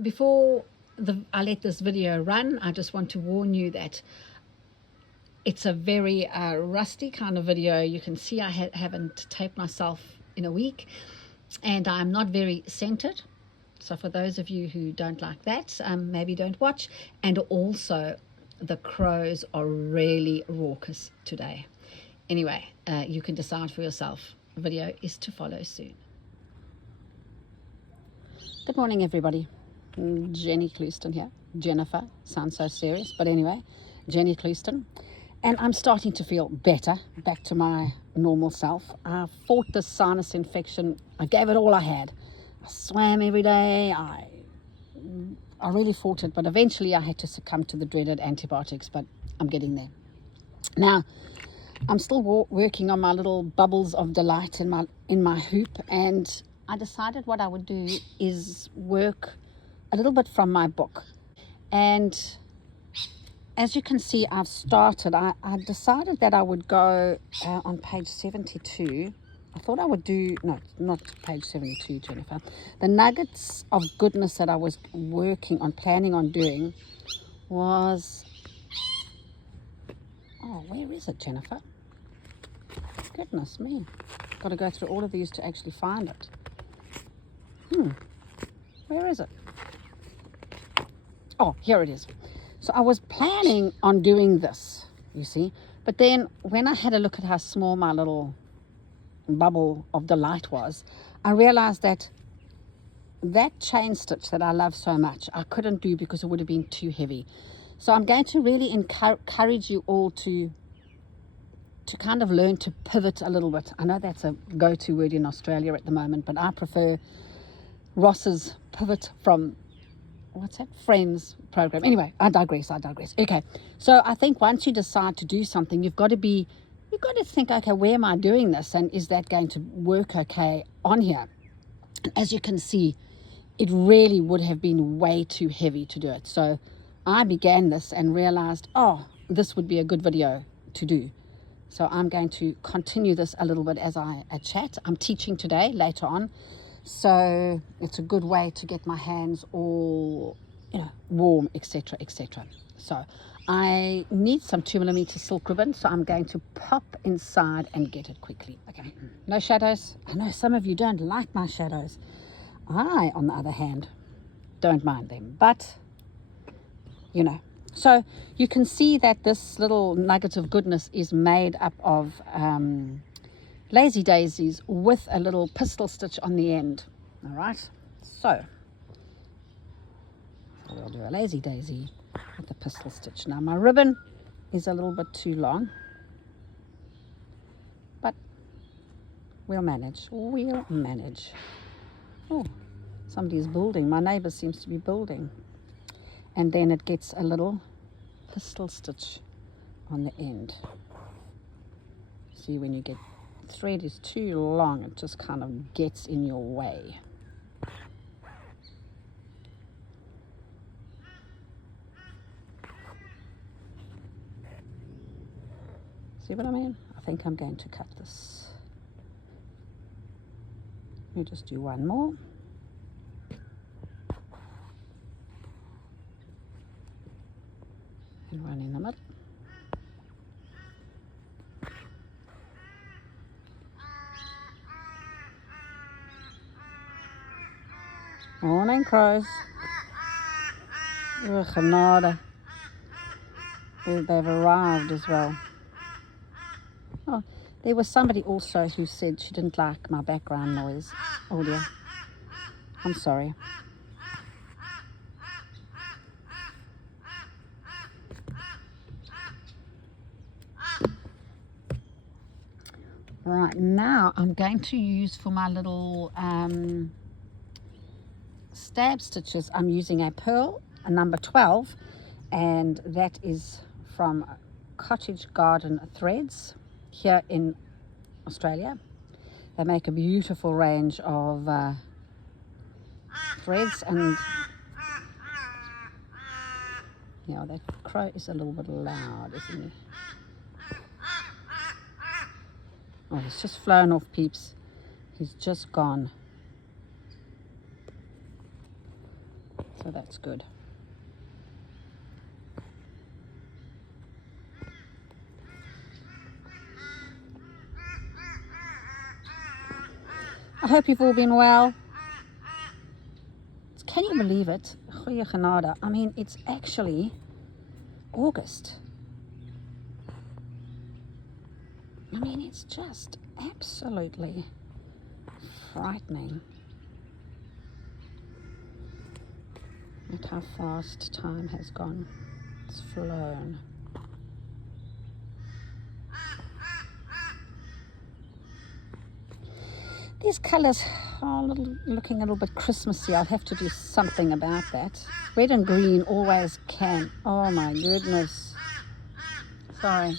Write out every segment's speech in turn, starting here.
before I let this video run, I just want to warn you that it's a very rusty kind of video. You can see I haven't taped myself in a week, and I'm not very centered. So for those of you who don't like that, maybe don't watch. And also, the crows are really raucous today. Anyway, you can decide for yourself. The video is to follow soon. Good morning, everybody. Jenny Clouston here. Jennifer sounds so serious, but anyway, Jenny Clouston. And I'm starting to feel better, back to my normal self. I fought this sinus infection. I gave it all I had. I swam every day. I really fought it, but eventually I had to succumb to the dreaded antibiotics, but I'm getting there. Now, I'm still working on my little bubbles of delight in my hoop, and I decided what I would do is work a little bit from my book. And as you can see, I've started. I decided that I would go on page 72. I thought I would do, no, not page 72, Jennifer. The nuggets of goodness that I was planning on doing was, oh, where is it, Jennifer? Goodness me. Got to go through all of these to actually find it. Where is it? Oh, here it is. So I was planning on doing this, you see. But then when I had a look at how small my little bubble of delight was, I realized that chain stitch that I love so much, I couldn't do because it would have been too heavy. So I'm going to really encourage you all to kind of learn to pivot a little bit. I know that's a go-to word in Australia at the moment, but I prefer Ross's pivot from, what's that, Friends program. Anyway, I digress. Okay, so I think once you decide to do something, you've got to think, okay, where am I doing this, and is that going to work okay on here? And as you can see, it really would have been way too heavy to do it. So I began this and realized, oh, this would be a good video to do. So I'm going to continue this a little bit as I chat. I'm teaching today later on, so it's a good way to get my hands all, warm, etc., etc. So I need some 2mm silk ribbon, so I'm going to pop inside and get it quickly. Okay, no shadows. I know some of you don't like my shadows. I, on the other hand, don't mind them, but so you can see that this little nugget of goodness is made up of lazy daisies with a little pistol stitch on the end. All right, so we'll do a lazy daisy with the pistol stitch. Now my ribbon is a little bit too long, but we'll manage. Oh, somebody's building. My neighbor seems to be building. And then it gets a little pistol stitch on the end. See, when you get thread is too long, it just kind of gets in your way. See what I mean? I think I'm going to cut this. Let me just do one more. And one in the middle. Morning, crows. Oh, genade. They've arrived as well. Oh, there was somebody also who said she didn't like my background noise. Oh dear. I'm sorry. Right, now I'm going to use for my little stab stitches, I'm using a Perle, a number 12, and that is from Cottage Garden Threads here in Australia. They make a beautiful range of threads, and that crow is a little bit loud, isn't he? Oh, he's just flown off, peeps. He's just gone. So that's good. I hope you've all been well. Can you believe it? Goeie genade. I mean, it's actually August. I mean, it's just absolutely frightening. Look how fast time has gone. It's flown. These colours are looking a little bit Christmassy. I'll have to do something about that. Red and green always can. Oh my goodness. Sorry.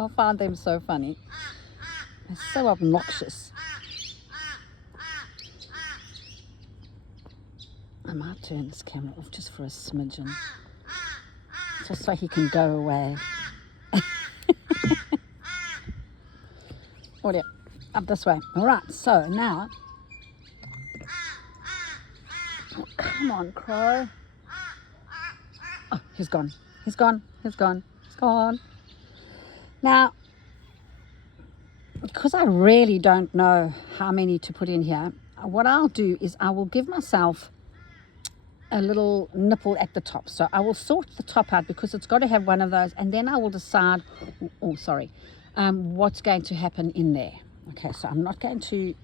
I find them so funny. They're so obnoxious. I might turn this camera off just for a smidgen, just so he can go away. Oh dear, up this way. All right, so now, oh, come on, Crow. Oh, he's gone. He's gone. He's gone. He's gone. Now, because I really don't know how many to put in here, what I'll do is I will give myself a little nipple at the top. So I will sort the top out because it's got to have one of those, and then I will decide, what's going to happen in there. Okay, so I'm not going to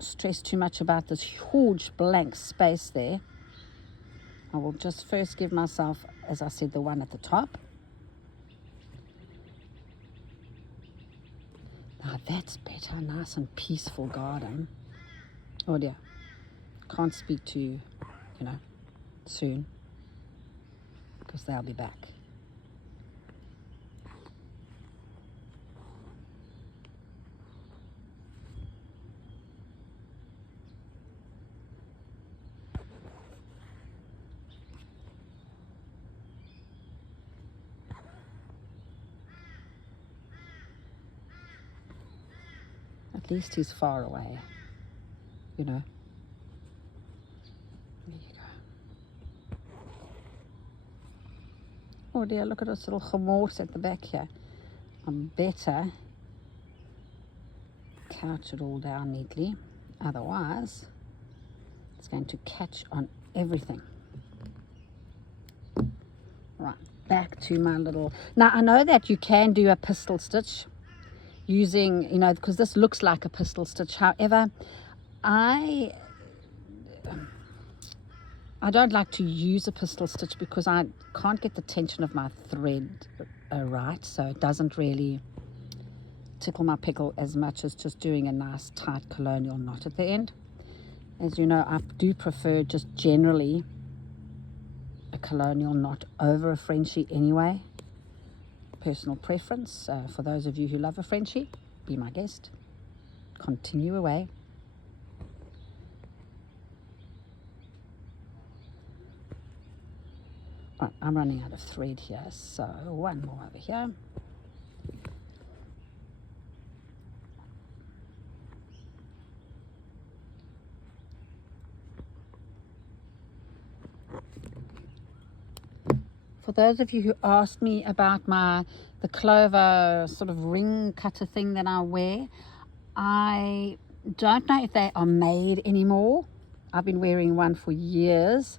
stress too much about this huge blank space there. I will just first give myself, as I said, the one at the top. Now that's better, nice and peaceful garden. Oh dear, can't speak to you, soon, because they'll be back. At least he's far away, There you go. Oh dear, look at this little gemors at the back here. I'm better couch it all down neatly, otherwise it's going to catch on everything. Right, back to my little, now I know that you can do a pistol stitch using, because this looks like a pistol stitch. However, I don't like to use a pistol stitch because I can't get the tension of my thread right, so it doesn't really tickle my pickle as much as just doing a nice tight colonial knot at the end. As you know, I do prefer just generally a colonial knot over a Frenchie anyway. Personal preference. For those of you who love a Frenchie, be my guest. Continue away. Right, I'm running out of thread here, so one more over here. For those of you who asked me about the clover sort of ring cutter thing that I wear, I don't know if they are made anymore. I've been wearing one for years,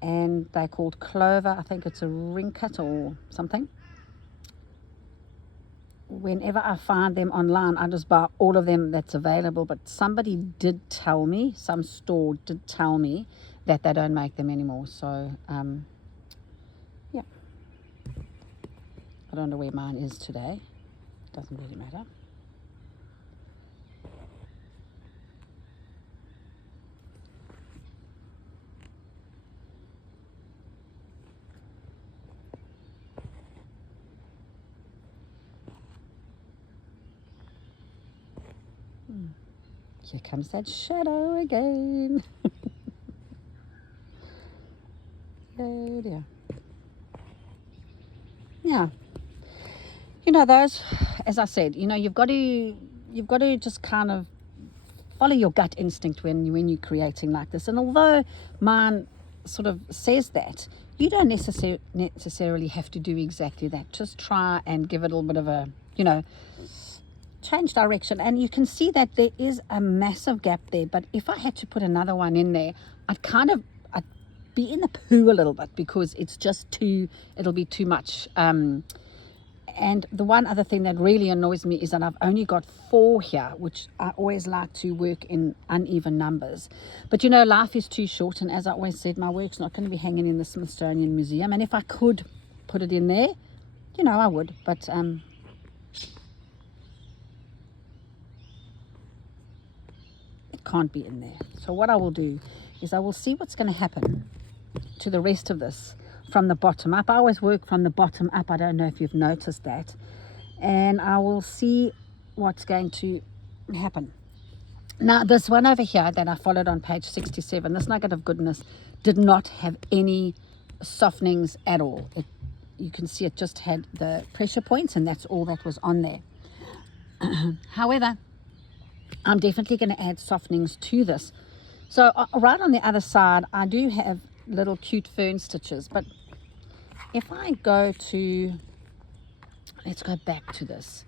and they're called clover. I think it's a ring cut or something. Whenever I find them online, I just buy all of them that's available. But somebody did tell me, some store did tell me that they don't make them anymore. So, yeah. I don't know where mine is today. Doesn't really matter. Here comes that shadow again. Oh dear. Yeah, you know, those, as I said, you know, you've got to just kind of follow your gut instinct when you're creating like this. And although mine sort of says that, you don't necessarily have to do exactly that. Just try and give it a little bit of a, you know, change direction. And you can see that there is a massive gap there, but if I had to put another one in there, I'd be in the poo a little bit, because it's just it'll be too much. And the one other thing that really annoys me is that I've only got 4 here, which I always like to work in uneven numbers. But you know, life is too short, and as I always said, my work's not going to be hanging in the Smithsonian Museum. And if I could put it in there, you know, I would. But it can't be in there. So what I will do is I will see what's going to happen to the rest of this from the bottom up. I always work from the bottom up. I don't know if you've noticed that. And I will see what's going to happen. Now, this one over here that I followed on page 67, this nugget of goodness did not have any softenings at all. You can see it just had the pressure points, and that's all that was on there. However, I'm definitely going to add softenings to this. So right on the other side, I do have little cute fern stitches, but if I go to, let's go back to this,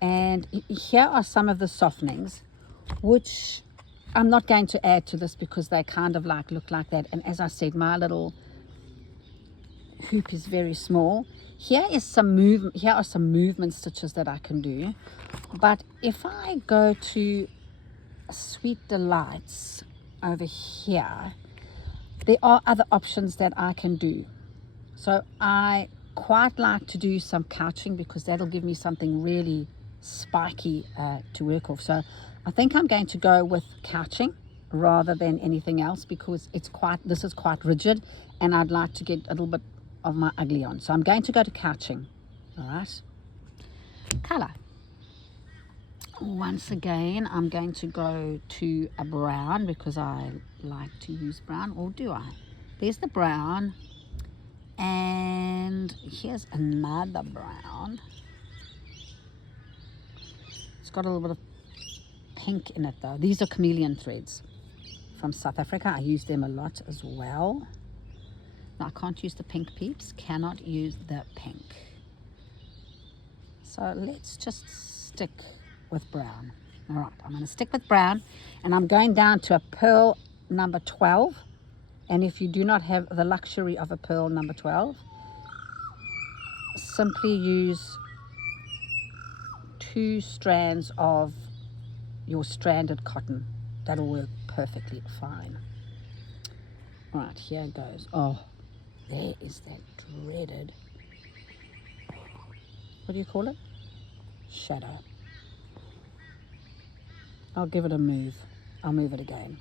and here are some of the softenings, which I'm not going to add to this because they kind of like look like that. And as I said, my little hoop is very small. Here are some movement stitches that I can do. But if I go to Sweet Delights over here, there are other options that I can do. So I quite like to do some couching, because that'll give me something really spiky to work off. So I think I'm going to go with couching rather than anything else, because this is quite rigid, and I'd like to get a little bit of my ugly on. So I'm going to go to couching. All right. Color. Once again, I'm going to go to a brown, because I like to use brown. Or do I? There's the brown. And here's another brown. It's got a little bit of pink in it though. These are chameleon threads from South Africa. I use them a lot as well. Now, I can't use the pink Peeps. Cannot use the pink. So let's just stick with brown. All right, I'm going to stick with brown, and I'm going down to a pearl number 12. And if you do not have the luxury of a pearl number 12, simply use 2 strands of your stranded cotton. That'll work perfectly fine. All right, here it goes. Oh, there is that dreaded, what do you call it? Shadow. I'll give it a move. I'll move it again.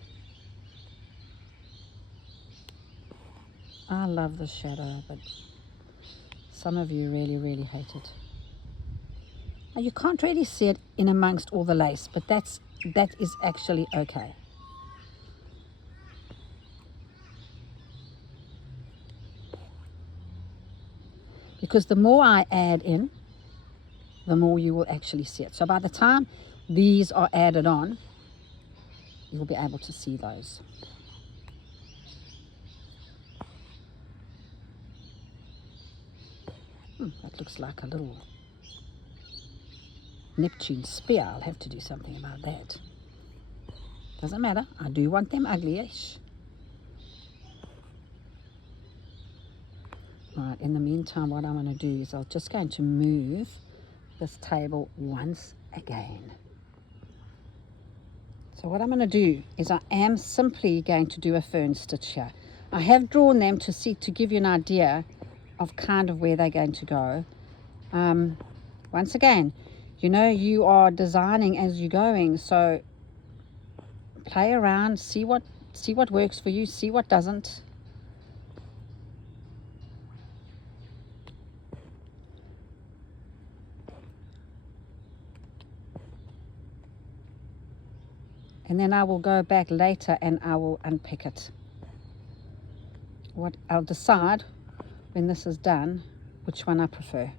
I love the shadow, but some of you really, really hate it. Now, you can't really see it in amongst all the lace, but that is actually okay. Because the more I add in, the more you will actually see it. So by the time these are added on, you'll be able to see those. That looks like a little Neptune spear. I'll have to do something about that. Doesn't matter. I do want them ugly-ish. Right, in the meantime, what I'm going to do is I'm just going to move this table once again. So what I'm going to do is I am simply going to do a fern stitch here. I have drawn them to give you an idea of kind of where they're going to go. Once again, you know, you are designing as you're going, so play around, see what works for you, see what doesn't. And then I will go back later and I will unpick it. I'll decide when this is done which one I prefer.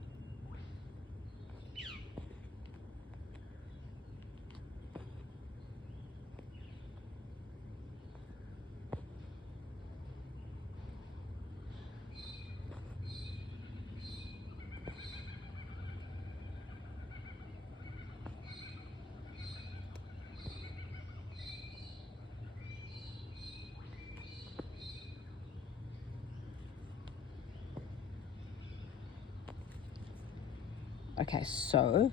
Okay, so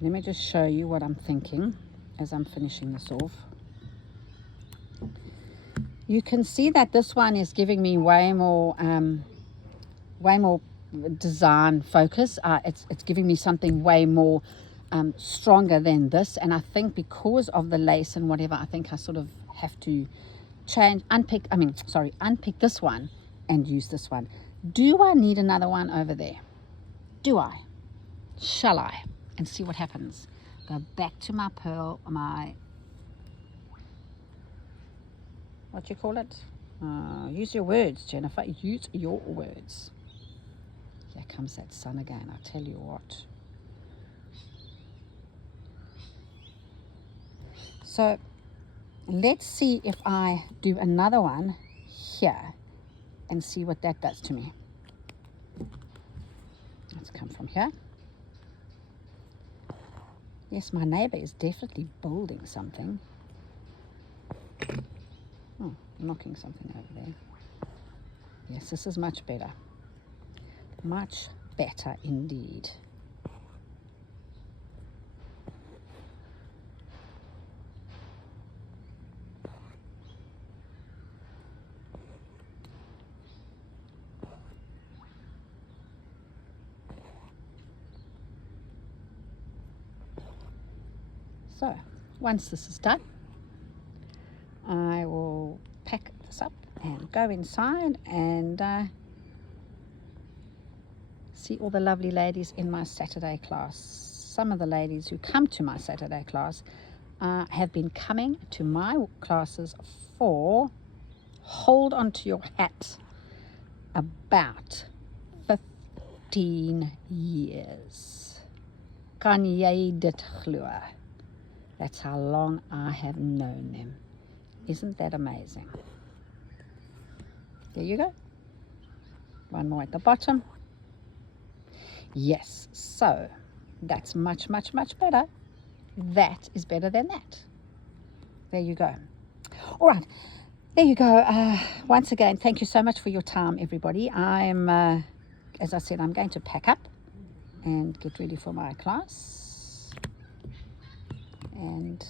let me just show you what I'm thinking as I'm finishing this off. You can see that this one is giving me way more design focus. It's giving me something way more stronger than this, and I think because of the lace and whatever, I think I sort of have to unpick this one and use this one. Do I need another one over there? Do I? Shall I? And see what happens. Go back to my pearl, what you call it? Use your words, Jennifer. Use your words. Here comes that sun again, I tell you what. So let's see if I do another one here and see what that does to me. Let's come from here. Yes, my neighbor is definitely building something. Oh, knocking something over there. Yes, this is much better. Much better indeed. So, once this is done, I will pack this up and go inside and see all the lovely ladies in my Saturday class. Some of the ladies who come to my Saturday class have been coming to my classes for, hold on to your hat, about 15 years. Kan jy dit glo? That's how long I have known them. Isn't that amazing? There you go. One more at the bottom. Yes, so that's much, much, much better. That is better than that. There you go. All right, there you go. Once again, thank you so much for your time, everybody. I'm, as I said, I'm going to pack up and get ready for my class. And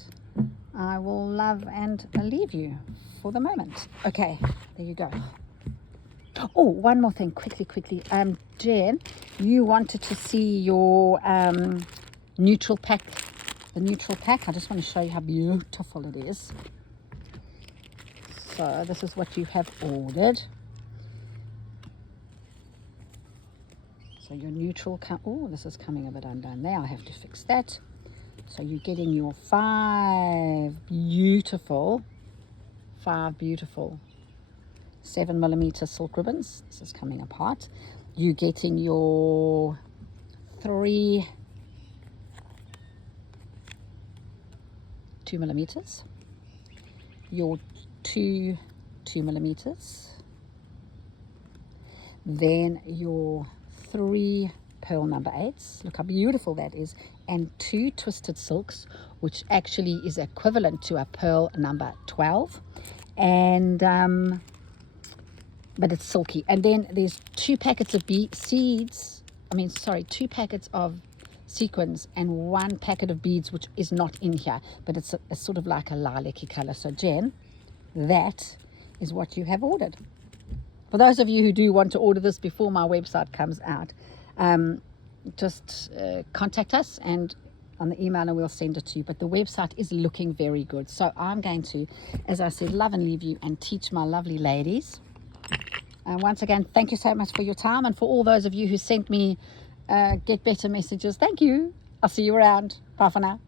I will love and leave you for the moment. Okay, there you go. Oh, one more thing, quickly. Jen, you wanted to see your neutral pack. The neutral pack. I just want to show you how beautiful it is. So this is what you have ordered. So your neutral, oh, this is coming a bit undone there. I have to fix that. So you're getting your five beautiful 7mm silk ribbons. This is coming apart. You're getting your 3 2mm, your 2 2mm, then your 3 pearl number 8s. Look how beautiful that is. And 2 twisted silks, which actually is equivalent to a pearl number 12. And but it's silky. And then there's 2 packets of 2 packets of sequins and 1 packet of beads, which is not in here, but it's sort of like a lilac-y color. So Jen, that is what you have ordered. For those of you who do want to order this before my website comes out, just contact us and on the email and we'll send it to you. But the website is looking very good. So I'm going to, as I said, love and leave you and teach my lovely ladies. And once again, thank you so much for your time, and for all those of you who sent me get better messages, thank you. I'll see you around. Bye for now.